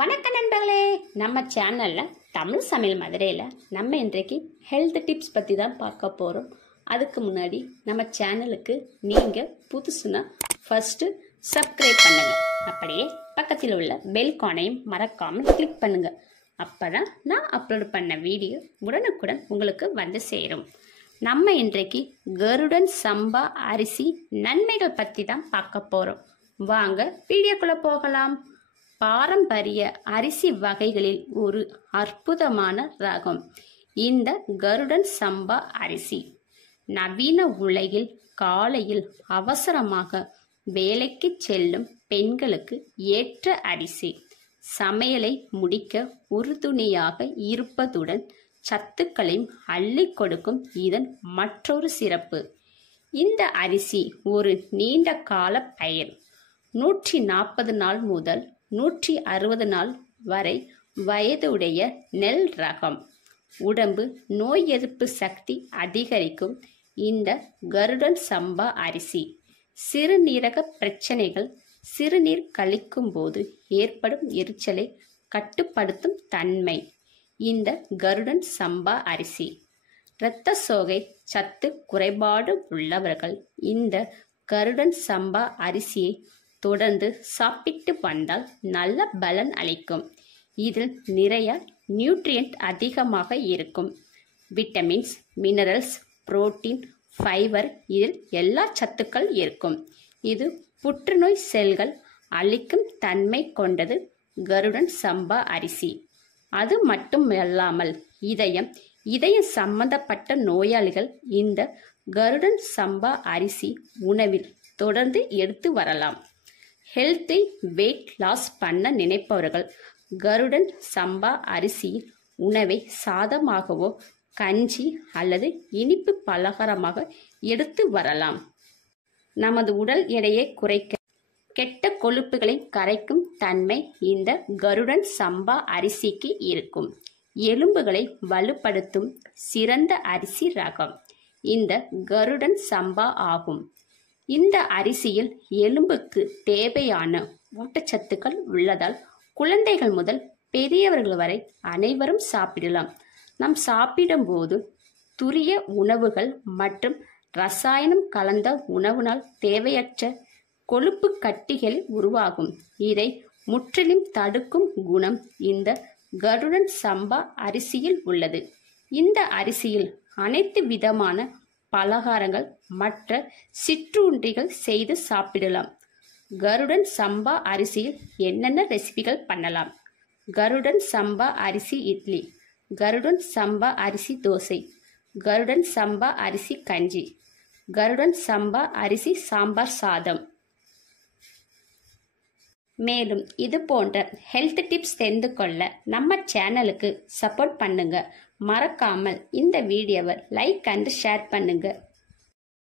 வணக்க நண்பர்களே, நம்ம சேனலில் தமிழ் சமையல் மதுரையில் நம்ம இன்றைக்கு ஹெல்த் டிப்ஸ் பற்றி தான் பார்க்க போகிறோம். அதுக்கு முன்னாடி நம்ம சேனலுக்கு நீங்கள் புதுசுன்னா ஃபஸ்ட்டு சப்ஸ்கிரைப் பண்ணுங்கள். அப்படியே பக்கத்தில் உள்ள பெல் கானையும் மறக்காமல் கிளிக் பண்ணுங்கள். அப்போ தான் நான் அப்லோட் பண்ண வீடியோ உடனுக்குடன் உங்களுக்கு வந்து சேரும். நம்ம இன்றைக்கு கருடன் சம்பா அரிசி நன்மைகள் பற்றி தான் பார்க்க போகிறோம். வாங்க வீடியோக்குள்ளே போகலாம். பாரம்பரிய அரிசி வகைகளில் ஒரு அற்புதமான ரகம் இந்த கருடன் சம்பா அரிசி. நவீன உலகில் காலையில் அவசரமாக வேலைக்கு செல்லும் பெண்களுக்கு ஏற்ற அரிசி. சமையலை முடிக்க உறுதுணையாக இருப்பதுடன் சத்துக்களையும் அள்ளி கொடுக்கும் இதன் மற்றொரு சிறப்பு. இந்த அரிசி ஒரு நீண்ட கால பயிர். 140 நாள் முதல் 160 நாள் வரை வயதுடைய நெல் ரகம். உடம்பு நோய் எதிர்ப்பு சக்தி அதிகரிக்கும் இந்த கருடன் சம்பா அரிசி சிறுநீரக பிரச்சனைகள், சிறுநீர் கழிக்கும் போது ஏற்படும் எரிச்சலை கட்டுப்படுத்தும் தன்மை இந்த கருடன் சம்பா அரிசி. இரத்த சோகை சத்து குறைபாடு உள்ளவர்கள் இந்த கருடன் சம்பா அரிசியை தொடர்ந்து சாப்பிட்டு வந்தால் நல்ல பலன் அளிக்கும். இதில் நிறைய நியூட்ரியன்ட் அதிகமாக இருக்கும். விட்டமின்ஸ், மினரல்ஸ், புரோட்டீன், ஃபைபர், இதில் எல்லா சத்துக்கள் இருக்கும். இது புற்றுநோய் செல்கள் அழிக்கும் தன்மை கொண்டது கருடன் சம்பா அரிசி. அது மட்டுமல்லாமல் இதய சம்பந்தப்பட்ட நோயாளிகள் இந்த கருடன் சம்பா அரிசி உணவில் தொடர்ந்து எடுத்து வரலாம். ஹெல்த்தி வெயிட் லாஸ் பண்ண நினைப்பவர்கள் கருடன் சம்பா அரிசியில் உணவை சாதமாகவோ கஞ்சி அல்லது இனிப்பு பலகாரமாக எடுத்து வரலாம். நமது உடல் எடையை குறைக்க, கெட்ட கொழுப்புகளை கரைக்கும் தன்மை இந்த கருடன் சம்பா அரிசிக்கு இருக்கும். எலும்புகளை வலுப்படுத்தும் சிறந்த அரிசி ரகம் இந்த கருடன் சம்பா ஆகும். இந்த அரிசியில் எலும்புக்கு தேவையான ஊட்டச்சத்துக்கள் உள்ளதால் குழந்தைகள் முதல் பெரியவர்கள் வரை அனைவரும் சாப்பிடலாம். நாம் சாப்பிடும்போது துரித உணவுகள் மற்றும் ரசாயனம் கலந்த உணவினால் தேவையற்ற கொழுப்பு கட்டிகள் உருவாகும். இதை முற்றிலும் தடுக்கும் குணம் இந்த கருடன் சம்பா அரிசியில் உள்ளது. இந்த அரிசியில் அனைத்து விதமான பலகாரங்கள் மற்ற சிற்றுண்டிகள் செய்து சாப்பிடலாம். கருடன் சம்பா அரிசியில் என்னென்ன ரெசிபிகள் பண்ணலாம்? கருடன் சம்பா அரிசி இட்லி, கருடன் சம்பா அரிசி தோசை, கருடன் சம்பா அரிசி கஞ்சி, கருடன் சம்பா அரிசி சாம்பார் சாதம். மேலும் இது போன்ற ஹெல்த் டிப்ஸ் தெரிந்து கொள்ள நம்ம சேனலுக்கு சப்போர்ட் பண்ணுங்க. மறக்காமல் இந்த வீடியோவை லைக் அண்ட் ஷேர் பண்ணுங்க.